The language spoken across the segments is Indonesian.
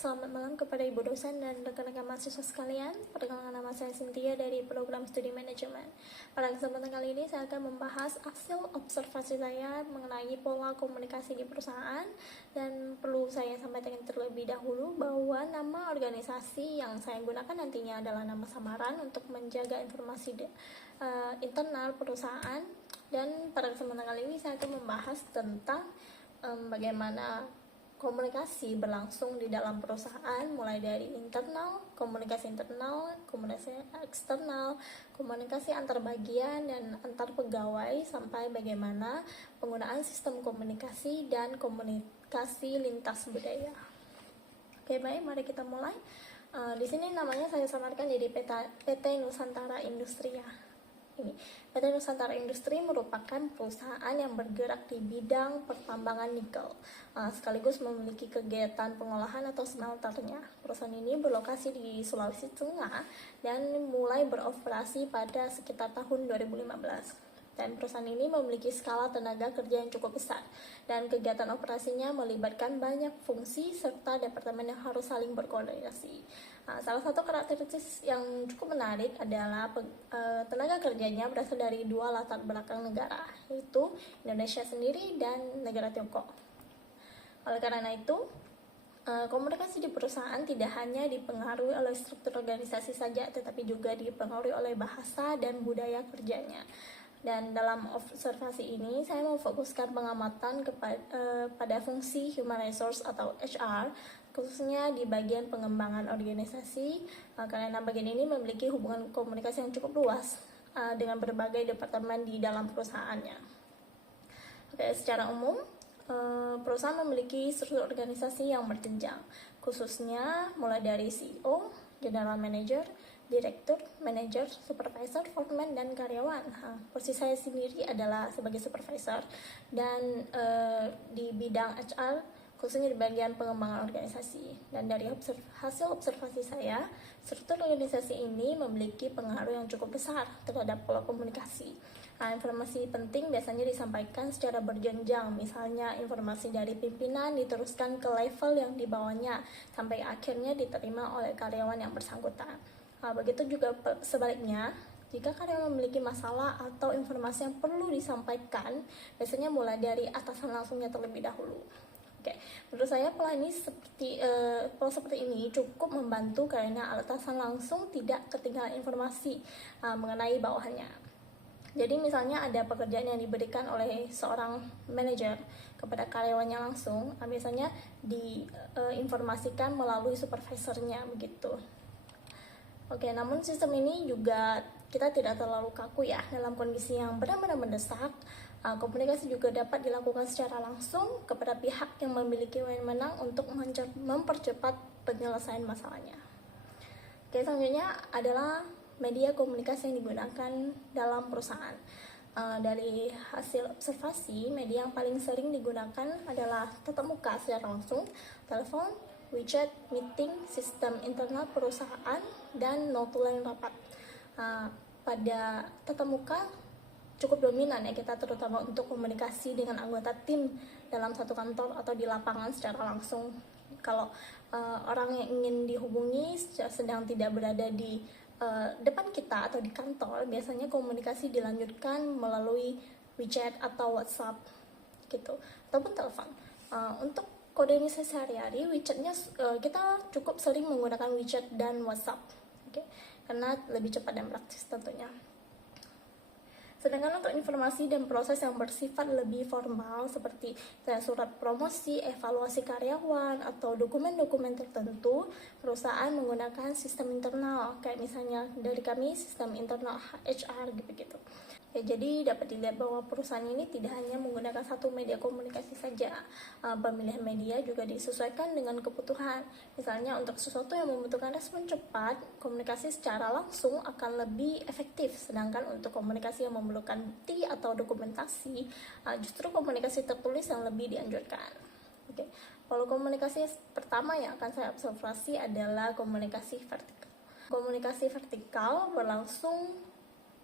Selamat malam kepada Ibu dosen dan rekan-rekan mahasiswa sekalian. Perkenalkan, nama saya Cynthia dari program studi manajemen. Pada kesempatan kali ini saya akan membahas hasil observasi saya mengenai pola komunikasi di perusahaan, dan perlu saya sampaikan terlebih dahulu bahwa nama organisasi yang saya gunakan nantinya adalah nama samaran untuk menjaga informasi internal perusahaan. Dan pada kesempatan kali ini saya akan membahas tentang bagaimana komunikasi berlangsung di dalam perusahaan, mulai dari komunikasi internal, komunikasi eksternal, komunikasi antar bagian dan antar pegawai, sampai bagaimana penggunaan sistem komunikasi dan komunikasi lintas budaya. Oke, baik, mari kita mulai. Di sini namanya saya samarkan jadi PT Nusantara Industri ya. PT Nusantara Industri merupakan perusahaan yang bergerak di bidang pertambangan nikel, sekaligus memiliki kegiatan pengolahan atau smelternya. Perusahaan ini berlokasi di Sulawesi Tengah dan mulai beroperasi pada sekitar tahun 2015. Dan perusahaan ini memiliki skala tenaga kerja yang cukup besar, dan kegiatan operasinya melibatkan banyak fungsi serta departemen yang harus saling berkoordinasi. Salah satu karakteristik yang cukup menarik adalah tenaga kerjanya berasal dari dua latar belakang negara, yaitu Indonesia sendiri dan negara Tiongkok. Oleh karena itu, komunikasi di perusahaan tidak hanya dipengaruhi oleh struktur organisasi saja, tetapi juga dipengaruhi oleh bahasa dan budaya kerjanya. Dan dalam observasi ini, saya memfokuskan pengamatan pada fungsi human resource atau HR, khususnya di bagian pengembangan organisasi, karena bagian ini memiliki hubungan komunikasi yang cukup luas dengan berbagai departemen di dalam perusahaannya. Oke, secara umum, perusahaan memiliki struktur organisasi yang berjenjang, khususnya mulai dari CEO, General Manager, Direktur, Manager, Supervisor, Foreman, dan karyawan. Posisi saya sendiri adalah sebagai Supervisor, dan di bidang HR, khususnya di bagian pengembangan organisasi. Dan dari hasil observasi saya, struktur organisasi ini memiliki pengaruh yang cukup besar terhadap pola komunikasi. Informasi penting biasanya disampaikan secara berjenjang, misalnya informasi dari pimpinan diteruskan ke level yang di bawahnya, sampai akhirnya diterima oleh karyawan yang bersangkutan. Begitu juga sebaliknya, jika karyawan memiliki masalah atau informasi yang perlu disampaikan, biasanya mulai dari atasan langsungnya terlebih dahulu. Oke, menurut saya pola seperti ini cukup membantu karena atasan langsung tidak ketinggalan informasi mengenai bawahannya. Jadi misalnya ada pekerjaan yang diberikan oleh seorang manajer kepada karyawannya langsung, biasanya diinformasikan melalui supervisornya begitu. Oke, namun sistem ini juga kita tidak terlalu kaku ya. Dalam kondisi yang benar-benar mendesak, komunikasi juga dapat dilakukan secara langsung kepada pihak yang memiliki wewenang untuk mempercepat penyelesaian masalahnya. Oke, selanjutnya adalah media komunikasi yang digunakan dalam perusahaan. Dari hasil observasi, media yang paling sering digunakan adalah tatap muka secara langsung, telepon, WeChat, meeting, sistem internal perusahaan, dan notulen rapat. Pada tatap muka cukup dominan ya kita, terutama untuk komunikasi dengan anggota tim dalam satu kantor atau di lapangan secara langsung. Kalau orang yang ingin dihubungi sedang tidak berada di depan kita atau di kantor, biasanya komunikasi dilanjutkan melalui WeChat atau WhatsApp gitu, ataupun telepon. Untuk koordinasi sehari-hari, WeChat-nya kita cukup sering menggunakan WeChat dan WhatsApp, karena lebih cepat dan praktis tentunya. Sedangkan untuk informasi dan proses yang bersifat lebih formal seperti surat promosi, evaluasi karyawan, atau dokumen-dokumen tertentu, perusahaan menggunakan sistem internal, kayak misalnya dari kami sistem internal HR gitu. Jadi dapat dilihat bahwa perusahaan ini tidak hanya menggunakan satu media komunikasi saja. Pemilihan media juga disesuaikan dengan kebutuhan. Misalnya untuk sesuatu yang membutuhkan respon cepat, komunikasi secara langsung akan lebih efektif. Sedangkan untuk komunikasi yang memerlukan bukti atau dokumentasi, justru komunikasi tertulis yang lebih dianjurkan. Pola komunikasi pertama yang akan saya observasi adalah komunikasi vertikal. Komunikasi vertikal berlangsung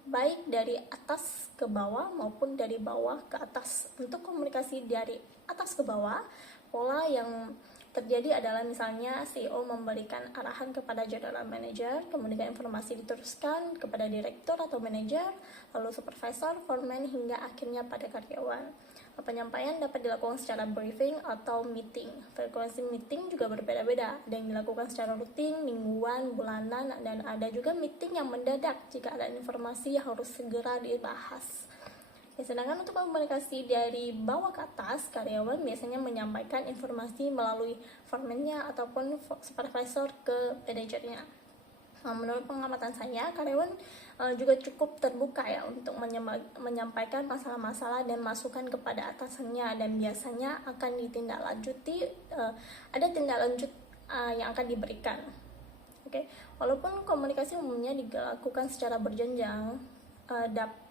baik dari atas ke bawah maupun dari bawah ke atas. Untuk komunikasi dari atas ke bawah, pola yang terjadi adalah misalnya CEO memberikan arahan kepada general manager, kemudian informasi diteruskan kepada direktur atau manajer, lalu supervisor, foreman, hingga akhirnya pada karyawan. Penyampaian dapat dilakukan secara briefing atau meeting. Frekuensi meeting juga berbeda-beda. Ada yang dilakukan secara rutin, mingguan, bulanan, dan ada juga meeting yang mendadak jika ada informasi yang harus segera dibahas. Sedangkan untuk komunikasi dari bawah ke atas, karyawan biasanya menyampaikan informasi melalui foreman-nya ataupun supervisor ke manajernya. Menurut pengamatan saya, karyawan juga cukup terbuka ya untuk menyampaikan masalah-masalah dan masukan kepada atasannya, dan biasanya akan ditindaklanjuti, ada tindak lanjut yang akan diberikan. Walaupun komunikasi umumnya dilakukan secara berjenjang,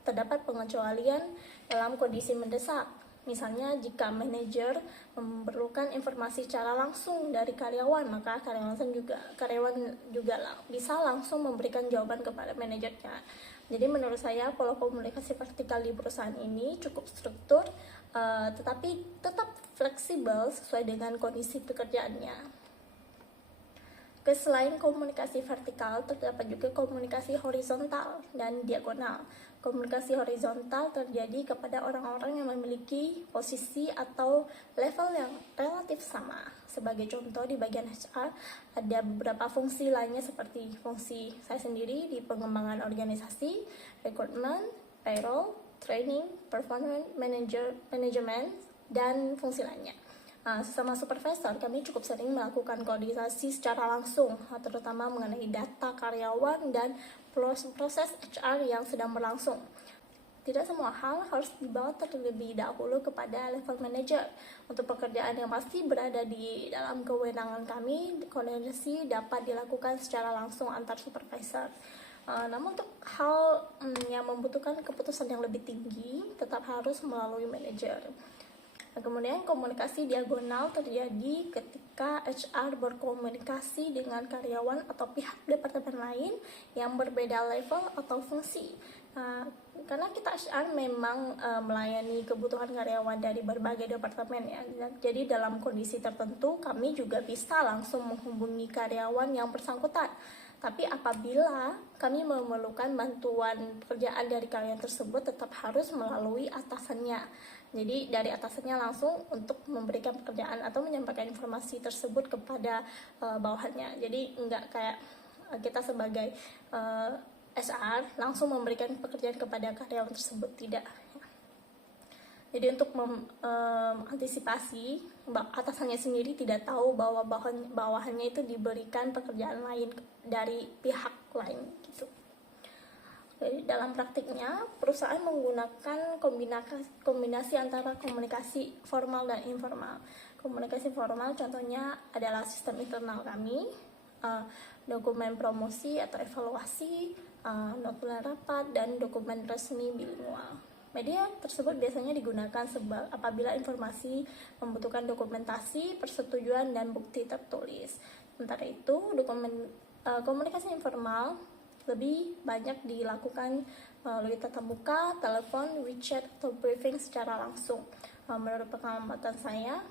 terdapat pengecualian dalam kondisi mendesak. Misalnya jika manajer memerlukan informasi secara langsung dari karyawan, maka karyawan juga bisa langsung memberikan jawaban kepada manajernya. Jadi menurut saya pola komunikasi vertikal di perusahaan ini cukup struktur, tetapi tetap fleksibel sesuai dengan kondisi pekerjaannya. Selain komunikasi vertikal, terdapat juga komunikasi horizontal dan diagonal. Komunikasi horizontal terjadi kepada orang-orang yang memiliki posisi atau level yang relatif sama. Sebagai contoh, di bagian HR ada beberapa fungsi lainnya seperti fungsi saya sendiri di pengembangan organisasi, recruitment, payroll, training, performance management, dan fungsi lainnya. Sesama supervisor, kami cukup sering melakukan koordinasi secara langsung, terutama mengenai data karyawan dan proses HR yang sedang berlangsung. Tidak semua hal harus dibawa terlebih dahulu kepada level manager. Untuk pekerjaan yang pasti berada di dalam kewenangan kami, koordinasi dapat dilakukan secara langsung antar supervisor. Namun untuk hal yang membutuhkan keputusan yang lebih tinggi, tetap harus melalui manajer. Kemudian komunikasi diagonal terjadi ketika HR berkomunikasi dengan karyawan atau pihak departemen lain yang berbeda level atau fungsi. Karena kita HR memang melayani kebutuhan karyawan dari berbagai departemen ya. Jadi dalam kondisi tertentu kami juga bisa langsung menghubungi karyawan yang bersangkutan. Tapi apabila kami memerlukan bantuan pekerjaan dari karyawan tersebut, tetap harus melalui atasannya. Jadi dari atasannya langsung untuk memberikan pekerjaan atau menyampaikan informasi tersebut kepada bawahannya. Jadi enggak kayak kita sebagai HR langsung memberikan pekerjaan kepada karyawan tersebut, tidak. Jadi untuk mengantisipasi atasannya sendiri tidak tahu bahwa bawahannya itu diberikan pekerjaan lain dari pihak lain gitu. Jadi dalam praktiknya perusahaan menggunakan kombinasi antara komunikasi formal dan informal. Komunikasi formal contohnya adalah sistem internal kami, dokumen promosi atau evaluasi, notulen rapat, dan dokumen resmi bilingual. Media tersebut biasanya digunakan apabila informasi membutuhkan dokumentasi, persetujuan, dan bukti tertulis. Sementara itu, komunikasi informal lebih banyak dilakukan melalui tatap muka, telepon, WeChat, atau briefing secara langsung. Menurut pengamatan saya,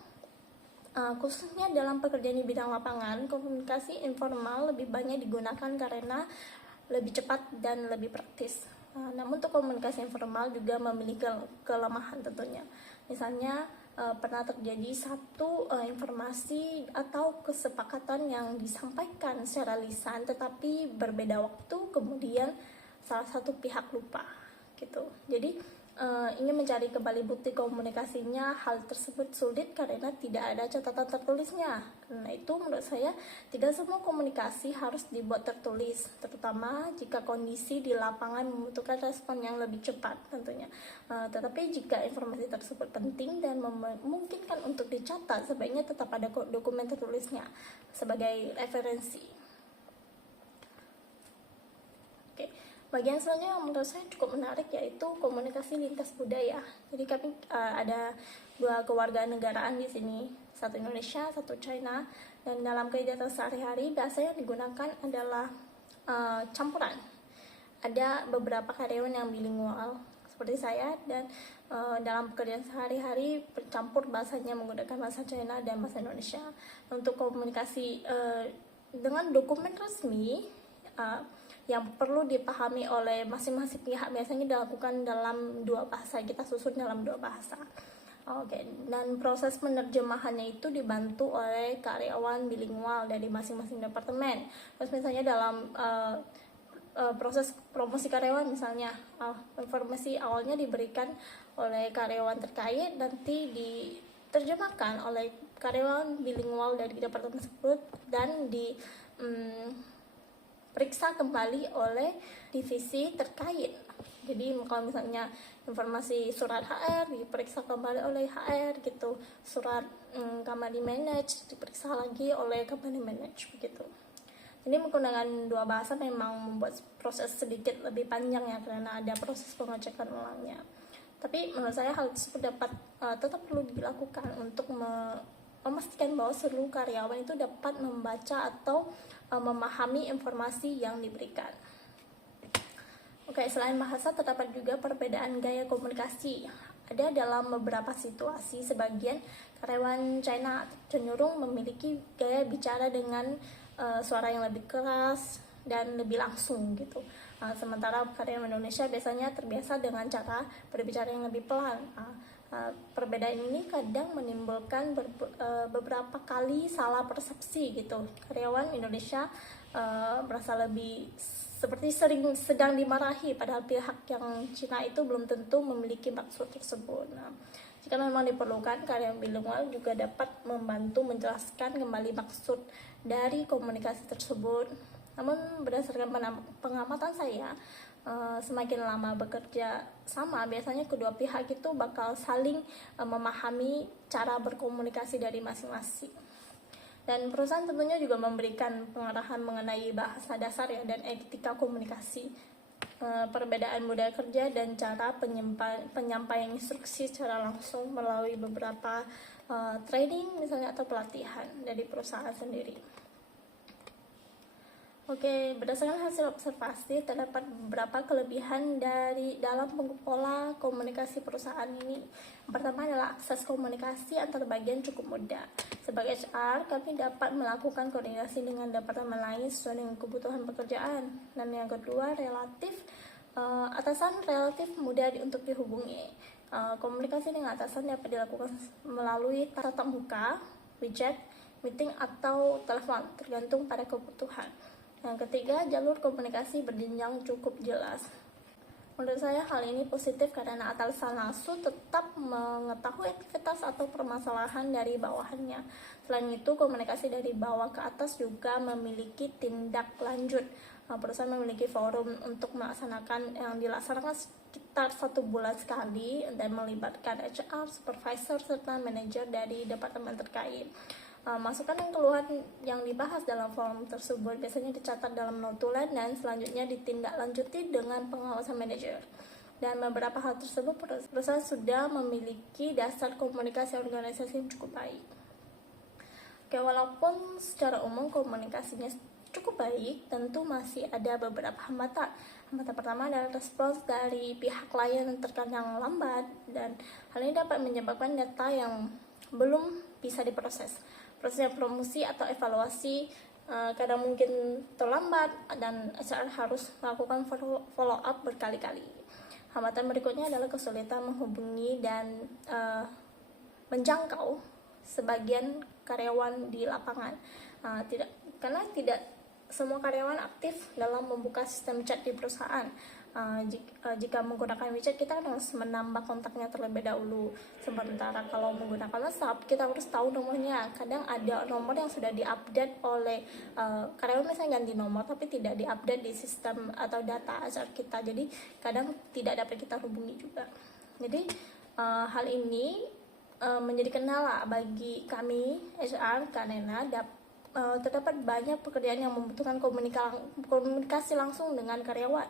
khususnya dalam pekerjaan di bidang lapangan, komunikasi informal lebih banyak digunakan karena lebih cepat dan lebih praktis. Namun untuk komunikasi informal juga memiliki kelemahan tentunya. Misalnya pernah terjadi satu informasi atau kesepakatan yang disampaikan secara lisan tetapi berbeda waktu, kemudian salah satu pihak lupa gitu. Jadi ingin mencari kembali bukti komunikasinya, hal tersebut sulit karena tidak ada catatan tertulisnya. Karena itu menurut saya tidak semua komunikasi harus dibuat tertulis, terutama jika kondisi di lapangan membutuhkan respon yang lebih cepat tentunya. Tetapi jika informasi tersebut penting dan memungkinkan untuk dicatat, sebaiknya tetap ada dokumen tertulisnya sebagai referensi. Bagian selanjutnya yang menurut saya cukup menarik yaitu komunikasi lintas budaya. Jadi kami ada 2 kewarganegaraan di sini, satu Indonesia, satu China, dan dalam kegiatan sehari-hari bahasa yang digunakan adalah campuran. Ada beberapa karyawan yang bilingual seperti saya dan dalam pekerjaan sehari-hari bercampur bahasanya menggunakan bahasa China dan bahasa Indonesia. Untuk komunikasi dengan dokumen resmi yang perlu dipahami oleh masing-masing pihak biasanya dilakukan dalam 2 bahasa, kita susun dalam 2 bahasa. Oke, dan proses penerjemahannya itu dibantu oleh karyawan bilingual dari masing-masing departemen. Terus misalnya dalam proses promosi karyawan misalnya, informasi awalnya diberikan oleh karyawan terkait, nanti diterjemahkan oleh karyawan bilingual dari departemen tersebut dan periksa kembali oleh divisi terkait. Jadi kalau misalnya informasi surat HR diperiksa kembali oleh HR gitu, surat company manage diperiksa lagi oleh company manage begitu. Jadi menggunakan 2 bahasa memang membuat proses sedikit lebih panjang ya, karena ada proses pengecekan ulangnya. Tapi menurut saya hal tersebut tetap perlu dilakukan untuk memastikan bahwa seluruh karyawan itu dapat membaca atau memahami informasi yang diberikan. Oke, selain bahasa terdapat juga perbedaan gaya komunikasi. Ada dalam beberapa situasi sebagian karyawan China cenderung memiliki gaya bicara dengan suara yang lebih keras dan lebih langsung gitu. Sementara karyawan Indonesia biasanya terbiasa dengan cara berbicara yang lebih pelan. Perbedaan ini kadang menimbulkan beberapa kali salah persepsi gitu. Karyawan Indonesia merasa lebih seperti sedang dimarahi, padahal pihak yang Cina itu belum tentu memiliki maksud tersebut. Jika memang diperlukan, karyawan bilingual juga dapat membantu menjelaskan kembali maksud dari komunikasi tersebut. Namun berdasarkan pengamatan saya, semakin lama bekerja sama, biasanya kedua pihak itu bakal saling memahami cara berkomunikasi dari masing-masing. Dan perusahaan tentunya juga memberikan pengarahan mengenai bahasa dasar ya dan etika komunikasi, perbedaan budaya kerja dan cara penyampaian instruksi secara langsung melalui beberapa training misalnya atau pelatihan dari perusahaan sendiri. Oke, berdasarkan hasil observasi terdapat beberapa kelebihan dalam pola komunikasi perusahaan ini. Yang pertama adalah akses komunikasi antar bagian cukup mudah. Sebagai HR, kami dapat melakukan koordinasi dengan departemen lain sesuai dengan kebutuhan pekerjaan. Dan yang kedua, atasan relatif mudah untuk dihubungi. Komunikasi dengan atasan dapat dilakukan melalui tatap muka, widget, meeting atau telepon, tergantung pada kebutuhan. Yang ketiga, jalur komunikasi berjenjang cukup jelas. Menurut saya hal ini positif karena atasan langsung tetap mengetahui aktivitas atau permasalahan dari bawahannya. Selain itu, komunikasi dari bawah ke atas juga memiliki tindak lanjut. Perusahaan memiliki forum untuk melaksanakan yang dilaksanakan sekitar 1 bulan sekali dan melibatkan HR, supervisor, serta manajer dari departemen terkait. Masukan dan keluhan yang dibahas dalam forum tersebut biasanya dicatat dalam notulen dan selanjutnya ditindaklanjuti dengan pengawasan manajer. Dan beberapa hal tersebut perusahaan sudah memiliki dasar komunikasi organisasi yang cukup baik. Oke, walaupun secara umum komunikasinya cukup baik, tentu masih ada beberapa hambatan. Hambatan pertama adalah respons dari pihak klien yang terkadang lambat, dan hal ini dapat menyebabkan data yang belum bisa diproses. Prosesnya promosi atau evaluasi kadang mungkin terlambat dan HR harus melakukan follow up berkali-kali. Hambatan berikutnya adalah kesulitan menghubungi dan menjangkau sebagian karyawan di lapangan. Karena tidak semua karyawan aktif dalam membuka sistem chat di perusahaan. Jika menggunakan WeChat, kita harus menambah kontaknya terlebih dahulu. Sementara kalau menggunakan WhatsApp, kita harus tahu nomornya. Kadang ada nomor yang sudah diupdate oleh karyawan, misalnya ganti nomor tapi tidak diupdate di sistem atau data HR kita, jadi kadang tidak dapat kita hubungi juga. Jadi hal ini menjadi kendala bagi kami HR karena terdapat banyak pekerjaan yang membutuhkan komunikasi langsung dengan karyawan.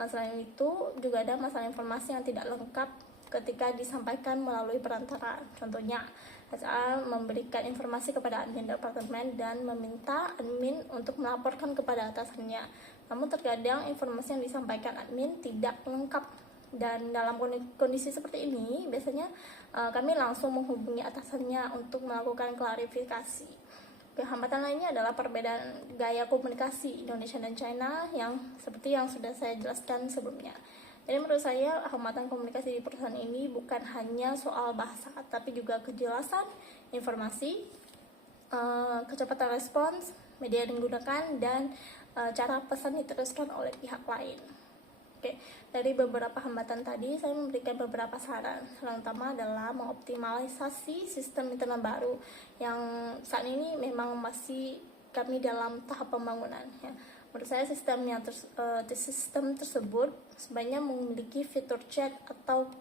Selain itu juga ada masalah informasi yang tidak lengkap ketika disampaikan melalui perantara. Contohnya, HR memberikan informasi kepada admin departemen dan meminta admin untuk melaporkan kepada atasannya. Namun terkadang informasi yang disampaikan admin tidak lengkap Dan dalam kondisi seperti ini, biasanya kami langsung menghubungi atasannya untuk melakukan klarifikasi. Hambatan lainnya adalah perbedaan gaya komunikasi Indonesia dan China yang seperti yang sudah saya jelaskan sebelumnya. Jadi menurut saya hambatan komunikasi di perusahaan ini bukan hanya soal bahasa, tapi juga kejelasan informasi, kecepatan respons, media yang digunakan, dan cara pesan diteruskan oleh pihak lain. Oke, dari beberapa hambatan tadi, saya memberikan beberapa saran. Yang pertama adalah mengoptimalisasi sistem internet baru yang saat ini memang masih kami dalam tahap pembangunan. Ya. Menurut saya sistem tersebut sebaiknya memiliki fitur chat atau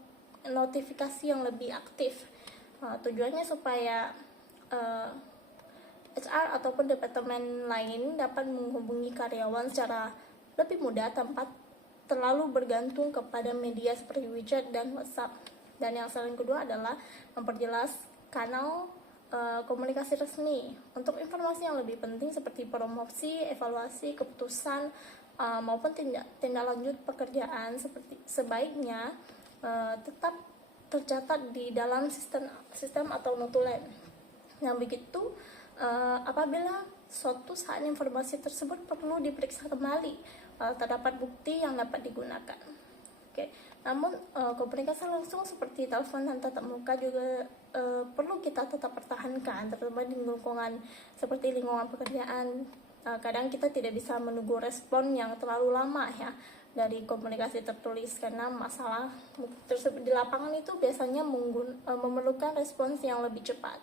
notifikasi yang lebih aktif. Tujuannya supaya HR ataupun departemen lain dapat menghubungi karyawan secara lebih mudah tanpa terlalu bergantung kepada media seperti WeChat dan WhatsApp. Dan yang saran kedua adalah memperjelas kanal komunikasi resmi untuk informasi yang lebih penting seperti promosi, evaluasi, keputusan maupun tindak lanjut pekerjaan sebaiknya tetap tercatat di dalam sistem atau notulen. Yang begitu apabila suatu saat informasi tersebut perlu diperiksa kembali, terdapat bukti yang dapat digunakan. Oke. Namun komunikasi langsung seperti telepon dan tatap muka juga perlu kita tetap pertahankan, terutama di lingkungan seperti lingkungan pekerjaan. Kadang kita tidak bisa menunggu respon yang terlalu lama ya dari komunikasi tertulis, karena masalah tersebut di lapangan itu biasanya memerlukan respons yang lebih cepat.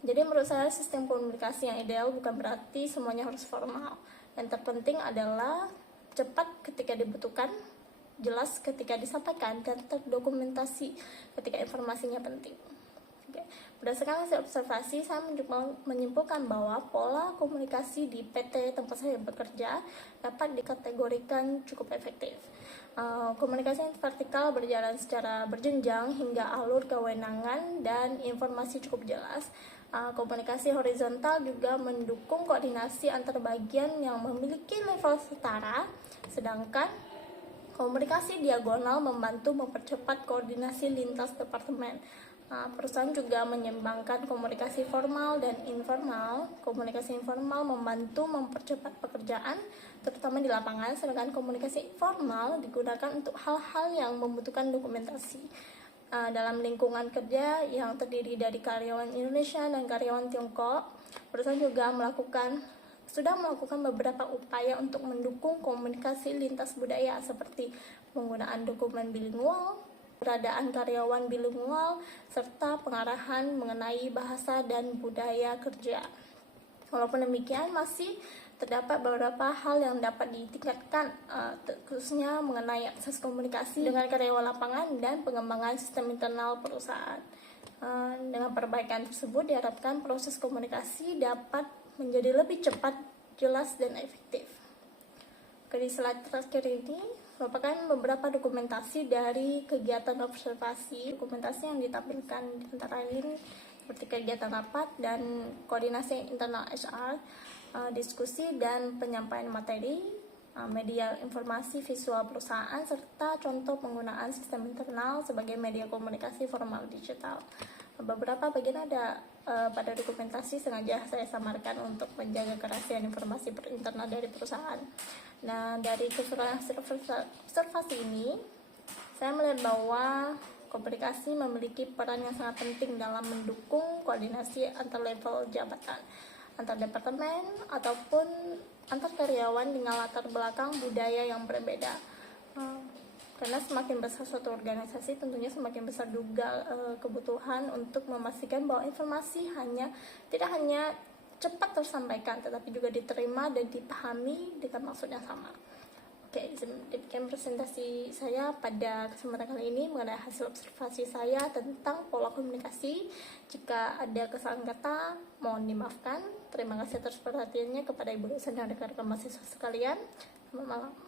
Jadi menurut saya sistem komunikasi yang ideal bukan berarti semuanya harus formal. Yang terpenting adalah cepat ketika dibutuhkan, jelas ketika disampaikan, dan terdokumentasi ketika informasinya penting. Oke. Berdasarkan hasil observasi, saya menyimpulkan bahwa pola komunikasi di PT tempat saya bekerja dapat dikategorikan cukup efektif. Komunikasi yang vertikal berjalan secara berjenjang hingga alur kewenangan dan informasi cukup jelas. Komunikasi horizontal juga mendukung koordinasi antar bagian yang memiliki level setara, sedangkan komunikasi diagonal membantu mempercepat koordinasi lintas departemen. Perusahaan juga menyeimbangkan komunikasi formal dan informal. Komunikasi informal membantu mempercepat pekerjaan, terutama di lapangan, sedangkan komunikasi formal digunakan untuk hal-hal yang membutuhkan dokumentasi. Dalam lingkungan kerja yang terdiri dari karyawan Indonesia dan karyawan Tiongkok, perusahaan juga sudah melakukan beberapa upaya untuk mendukung komunikasi lintas budaya seperti penggunaan dokumen bilingual, keberadaan karyawan bilingual, serta pengarahan mengenai bahasa dan budaya kerja. Walaupun demikian, masih terdapat beberapa hal yang dapat ditingkatkan, khususnya mengenai akses komunikasi dengan karyawan lapangan dan pengembangan sistem internal perusahaan. Dengan perbaikan tersebut diharapkan proses komunikasi dapat menjadi lebih cepat, jelas, dan efektif. Di slide terakhir ini merupakan beberapa dokumentasi dari kegiatan observasi. Dokumentasi yang ditampilkan antara lain seperti kegiatan rapat dan koordinasi internal HR, diskusi dan penyampaian materi, media informasi visual perusahaan, serta contoh penggunaan sistem internal sebagai media komunikasi formal digital. Beberapa bagian ada pada dokumentasi sengaja saya samarkan untuk menjaga kerahasiaan informasi internal dari perusahaan. Nah, dari keseluruhan observasi ini, saya melihat bahwa komunikasi memiliki peran yang sangat penting dalam mendukung koordinasi antar level jabatan, antar departemen, ataupun antar karyawan dengan latar belakang budaya yang berbeda. Karena semakin besar suatu organisasi, tentunya semakin besar juga kebutuhan untuk memastikan bahwa informasi tidak hanya cepat tersampaikan, tetapi juga diterima dan dipahami dengan maksud yang sama. Oke, demikian presentasi saya pada kesempatan kali ini mengenai hasil observasi saya tentang pola komunikasi. Jika ada kesalahan kata, mohon dimaafkan. Terima kasih atas perhatiannya kepada Ibu dosen dan rekan-rekan mahasiswa sekalian. Selamat malam.